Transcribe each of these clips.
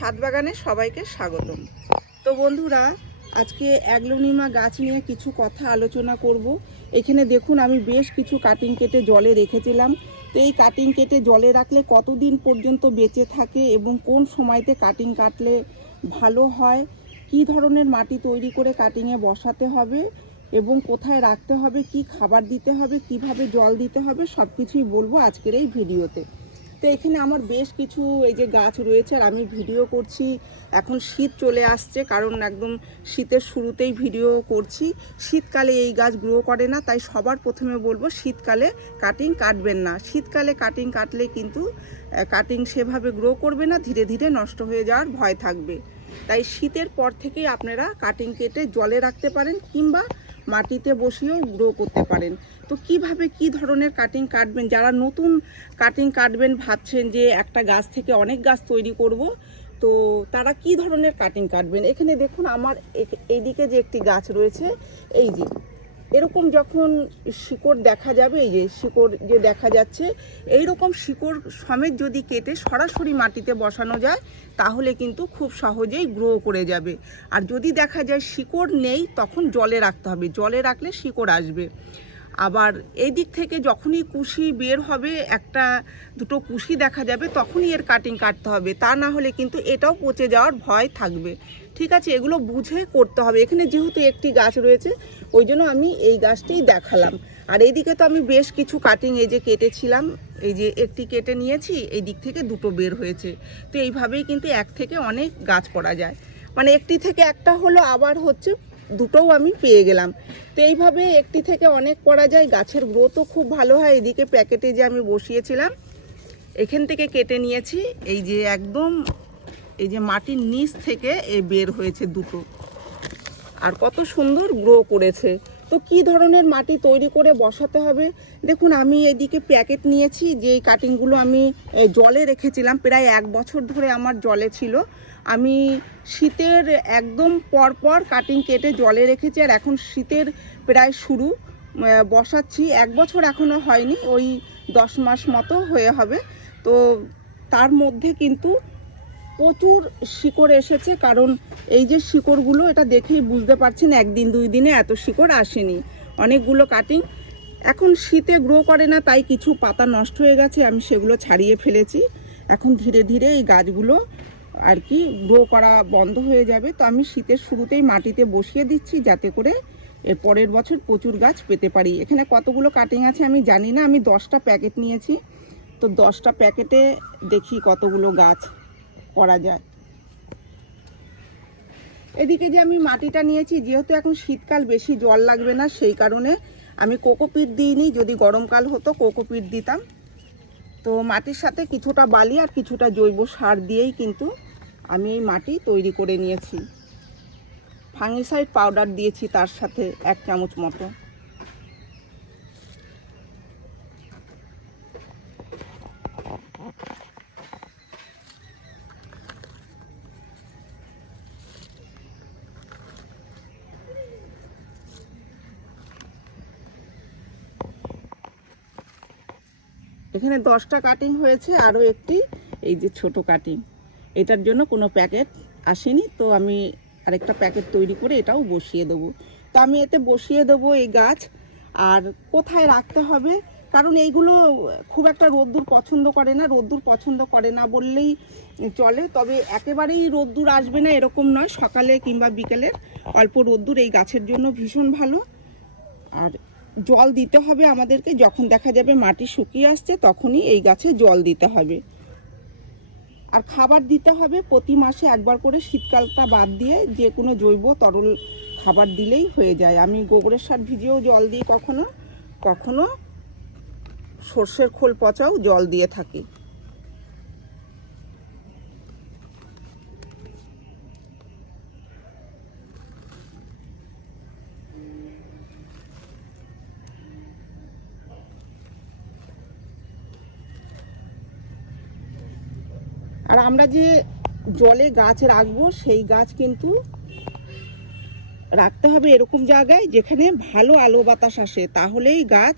ছাদ বাগানে সবাইকে স্বাগতম। তো বন্ধুরা, আজকে অ্যাগ্লোনিমা গাছ নিয়ে কিছু কথা আলোচনা করব। এখানে দেখুন, আমি বেশ কিছু কাটিং কেটে জলে রেখেছিলাম। তো এই কাটিং কেটে জলে রাখলে কতদিন পর্যন্ত বেঁচে থাকে এবং কোন সময়তে কাটিং কাটলে ভালো হয়? কী ধরনের মাটি তৈরি করে কাটিংয়ে বসাতে হবে? এবং কোথায় রাখতে হবে? কি খাবার দিতে হবে? কীভাবে জল দিতে হবে? সব কিছুই বলব আজকের এই ভিডিওতে তো এখানে আমার বেশ কিছু এই যে গাছ রয়েছে আর আমি ভিডিও করছি। এখন শীত চলে আসছে, কারণ একদম শীতের শুরুতেই ভিডিও করছি। শীতকালে এই গাছ গ্রো করে না, তাই সবার প্রথমে বলব শীতকালে কাটিং কাটবেন না। শীতকালে কাটিং কাটলে কিন্তু কাটিং সেভাবে গ্রো করবে না, ধীরে ধীরে নষ্ট হয়ে যাওয়ার ভয় থাকবে। তাই শীতের পর থেকেই আপনারা কাটিং কেটে জলে রাখতে পারেন কিংবা মাটিতে বসিয়েও গ্রো করতে পারেন। তো কীভাবে কি ধরনের কাটিং কাটবেন? যারা নতুন কাটিং কাটবেন ভাবছেন যে একটা গাছ থেকে অনেক গাছ তৈরি করব, তো তারা কি ধরনের কাটিং কাটবেন? এখানে দেখুন আমার এইদিকে যে একটি গাছ রয়েছে, এই যে এরকম যখন শিকড় দেখা যাবে, এই যে শিকড় যে দেখা যাচ্ছে এই রকম শিকড় সমেত যদি কেটে সরাসরি মাটিতে বসানো যায়, তাহলে কিন্তু খুব সহজেই গ্রো করে যাবে। আর যদি দেখা যায় শিকড় নেই, তখন জলে রাখতে হবে। জলে রাখলে শিকড় আসবে। আবার এই দিক থেকে যখনই কুশি বের হবে, একটা দুটো কুশি দেখা যাবে, তখনই এর কাটিং কাটতে হবে। তা না হলে কিন্তু এটাও পচে যাওয়ার ভয় থাকবে। ঠিক আছে, এগুলো বুঝে করতে হবে। এখানে যেহেতু একটি গাছ রয়েছে ওই জন্য আমি এই গাছটিই দেখালাম। আর এইদিকে তো আমি বেশ কিছু কাটিং এই যে কেটেছিলাম, এই যে একটি কেটে নিয়েছি, এই দিক থেকে দুটো বের হয়েছে। তো এইভাবেই কিন্তু এক থেকে অনেক গাছ করা যায়। মানে একটি থেকে একটা হলো আবার হচ্ছে, দুটোও আমি পেয়ে গেলাম। তো এইভাবে একটি থেকে অনেক করা যায়, গাছের গ্রোথও খুব ভালো হয়। এদিকে প্যাকেটে যে আমি বসিয়েছিলাম, এখান থেকে কেটে নিয়েছি। এই যে একদম, এই যে মাটির নিচ থেকে এ বের হয়েছে দুটো। আর কত সুন্দর গ্রো করেছে। তো কি ধরনের মাটি তৈরি করে বসাতে হবে? দেখুন, আমি এদিকে প্যাকেট নিয়েছি যে কাটিংগুলো আমি জলে রেখেছিলাম, প্রায় এক বছর ধরে আমার জলে ছিল। আমি শীতের একদম পর পর কাটিং কেটে জলে রেখেছি, আর এখন শীতের প্রায় শুরু। বসাচ্ছি, এক বছর এখনও হয়নি, ওই দশ মাস মতো হয়ে হবে। তো তার মধ্যে কিন্তু প্রচুর শিকড় এসেছে, কারণ এই যে শিকড়গুলো, এটা দেখেই বুঝতে পারছেন একদিন, দুই দিনে এত শিকড় আসেনি। অনেকগুলো কাটিং এখন শীতে গ্রো করে না, তাই কিছু পাতা নষ্ট হয়ে গেছে, আমি সেগুলো ছাড়িয়ে ফেলেছি। এখন ধীরে ধীরে এই গাছগুলো আর কি গ্রো করা বন্ধ হয়ে যাবে। তো আমি শীতের শুরুতেই মাটিতে বসিয়ে দিচ্ছি, যাতে করে এর পরের বছর প্রচুর গাছ পেতে পারি। এখানে কতগুলো কাটিং আছে আমি জানি না, আমি দশটা প্যাকেট নিয়েছি। তো দশটা প্যাকেটে দেখি কতগুলো গাছ। করা যায়। এদিকে যে আমি মাটিটা নিয়েছি, যেহেতু এখন শীতকাল, বেশি জল লাগবে না, সেই কারণে আমি কোকোপিট দিইনি। যদি গরমকাল হতো কোকোপিট দিতাম। তো মাটির সাথে কিছুটা বালি আর কিছুটা জৈব সার দিয়েই কিন্তু আমি এই মাটি তৈরি করে নিয়েছি। ফাঙ্গিসাইড পাউডার দিয়েছি তার সাথে এক চামচ মতো। এখানে দশটা কাটিং হয়েছে, আরও একটি, এই যে ছোট কাটিং এটার জন্য কোনো প্যাকেট আসেনি, তো আমি আরেকটা প্যাকেট তৈরি করে এটাও বসিয়ে দেবো। তো আমি এতে বসিয়ে দেবো এই গাছ, আর কোথায় রাখতে হবে? কারণ এইগুলো খুব একটা রোদ্দুর পছন্দ করে না, রোদ্দুর পছন্দ করে না বললেই চলে, তবে একেবারেই রোদ্দুর আসবে না এরকম নয়, সকালে কিংবা বিকেলের অল্প রোদ্দুর এই গাছের জন্য ভীষণ ভালো। আর জল দিতে হবে আমাদেরকে। যখন দেখা যাবে মাটি শুকিয়ে আসছে, তখনই এই গাছে জল দিতে হবে। আর খাবার দিতে হবে প্রতি মাসে একবার করে শীতকালটা বাদ দিয়ে যে কোনো জৈব তরল খাবার দিলেই হয়ে যায়। আমি গোবরের সার ভিজিয়েও জল দিই কখনো কখনো সর্ষের খোল পচাও জল দিয়ে থাকি। আর আমরা যে জলে গাছ রাখব, সেই গাছ কিন্তু রাখতে হবে এরকম জায়গায় যেখানে ভালো আলো বাতাস আসে। তাহলেই গাছ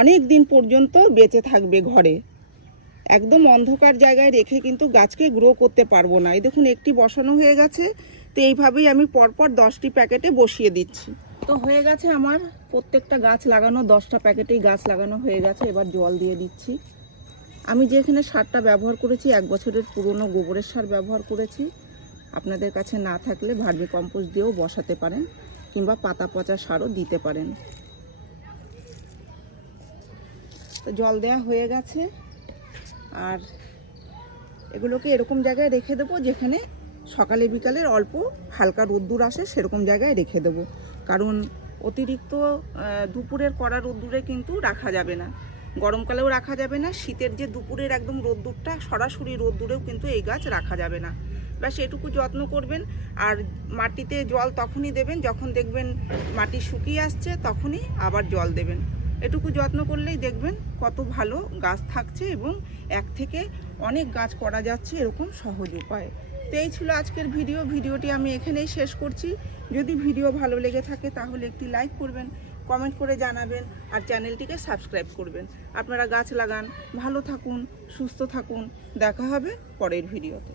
অনেক দিন পর্যন্ত বেঁচে থাকবে ঘরে। একদম অন্ধকার জায়গায় রেখে কিন্তু গাছকে গ্রো করতে পারব না। এই দেখুন, একটি বসানো হয়ে গেছে। তো এইভাবেই আমি পরপর দশটি প্যাকেটে বসিয়ে দিচ্ছি। তো হয়ে গেছে আমার প্রত্যেকটা গাছ লাগানো, দশটা প্যাকেটেই গাছ লাগানো হয়ে গেছে। এবার জল দিয়ে দিচ্ছি। আমি যেখানে সারটা ব্যবহার করেছি, এক বছরের পুরনো গোবরের সার ব্যবহার করেছি। আপনাদের কাছে না থাকলে ভার্মি কম্পোস্ট দিয়েও বসাতে পারেন কিংবা পাতা পচা সারও দিতে পারেন। তো জল দেওয়া হয়ে গেছে। আর এগুলোকে এরকম জায়গায় রেখে দেবো যেখানে সকালে বিকালের অল্প হালকা রোদ্দুর আসে সেরকম জায়গায় রেখে দেবো। কারণ অতিরিক্ত দুপুরের কড়া রোদ্দুরে কিন্তু রাখা যাবে না। গরমকালেও রাখা যাবে না, শীতের যে দুপুরের একদম রোদ্দুরটা, সরাসরি রোদ্দুরেও কিন্তু এই গাছ রাখা যাবে না। ব্যাস, এটুকু যত্ন করবেন, আর মাটিতে জল তখনই দেবেন, যখন দেখবেন মাটি শুকিয়ে আসছে, তখনই আবার জল দেবেন। এটুকু যত্ন করলেই দেখবেন কত ভালো গাছ থাকছে এবং এক থেকে অনেক গাছ করা যাচ্ছে এরকম সহজ উপায়। তো এই ছিল আজকের ভিডিও। ভিডিওটি আমি এখানেই শেষ করছি। যদি ভিডিও ভালো লেগে থাকে তাহলে একটি লাইক করবেন কমেন্ট করে জানাবেন আর চ্যানেলটিকে সাবস্ক্রাইব করবেন। আপনারা গাছ লাগান, ভালো থাকুন, সুস্থ থাকুন। দেখা হবে পরের ভিডিওতে